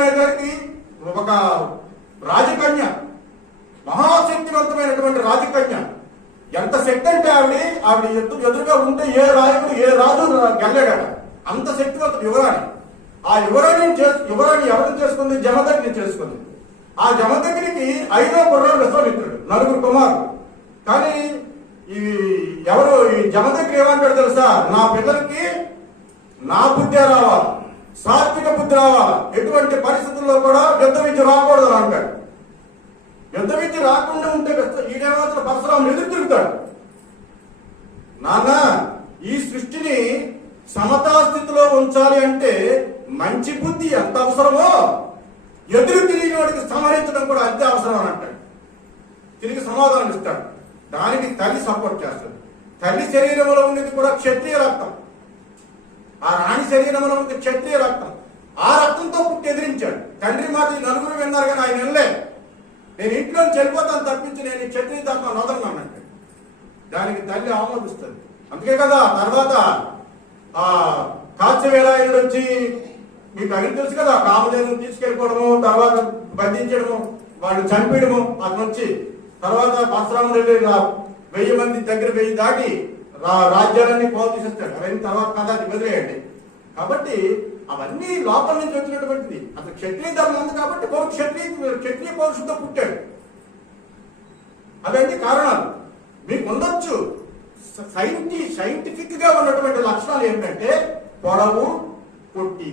అనేదానికి ఒక రాజకన్య, మహాశక్తివంతమైనటువంటి రాజకన్య. ఎంత శక్తి అంటే ఆవిడ ఎదురుగా ఉంటే ఏ రాజు గెల్లగడ, అంత శక్తివంతుడు యువరాణి. ఆ యువరాణి ఎవరిని చేసుకుంది? జమదగ్ని చేసుకుంది. ఆ జమదగ్నికి 5వ కుర్రాడు విశ్వామిత్రుడు, 4 కుమారులు. కానీ ఈ జమదగ్ని ఏమంటాడు తెలుసా? నా పిల్లలకి నా బుద్ధి రావాలి, సాత్విక బుద్ధి రావాలి, ఎటువంటి పరిస్థితుల్లో కూడా యుద్ధ విద్య రాకూడదు అని అంటాడు. యుద్ధ విద్య రాకుండా ఉంటే ఈడేమాత్రం పరశురాముడు ఎదురు తిరుగుతాడు. నాన్న, ఈ సృష్టిని సమతా స్థితిలో ఉంచాలి అంటే మంచి బుద్ధి ఎంత అవసరమో ఎదురు తిరిగిన వాడికి సంహరించడం కూడా అంతే అవసరం అని అంటాడు. తిరిగి సమాధానం ఇస్తాడు. దానికి తల్లి సపోర్ట్ చేస్తుంది. తల్లి శరీరంలో ఉండేది కూడా క్షత్రియ రక్తం, ఆ రాణి శరీరంలో ఉంది క్షత్రియ రక్తం. ఆ రక్తంతో పుట్టి ఎదిరించాడు. తండ్రి మాట 4 విన్నారు కానీ ఆయన వెళ్ళే, నేను ఇంట్లో చనిపోతాను తప్పించి నేను ఈ క్షత్రియ ధర్మం వదలను అన్నట్టు. దానికి తల్లి ఆమోదిస్తుంది. అందుకే కదా తర్వాత ఆ కాశ్యవేలాయుడు వచ్చి, మీకు అవి తెలుసు కదా, కామధేను తీసుకెళ్ళిపోవడము, తర్వాత బంధించడము, వాళ్ళు చంపేయడము. అతను వచ్చి తర్వాత పరశురాముడు వెళ్ళి 1000 మంది దగ్గర 1000 దాటి రాజ్యాలన్నీ పోగు తీసేస్తాడు. అవన్నీ తర్వాత కదా వదిలేయండి. కాబట్టి అవన్నీ లోపల నుంచి వచ్చినటువంటిది. అసలు క్షత్రియ ధర్మం ఉంది కాబట్టి క్షత్రియ పౌరుషంతో పుట్టాడు. అవన్నీ కారణాలు మీకు ఉండొచ్చు. సైంటిఫిక్ గా ఉన్నటువంటి లక్షణాలు ఏంటంటే పొడవు, పొట్టి.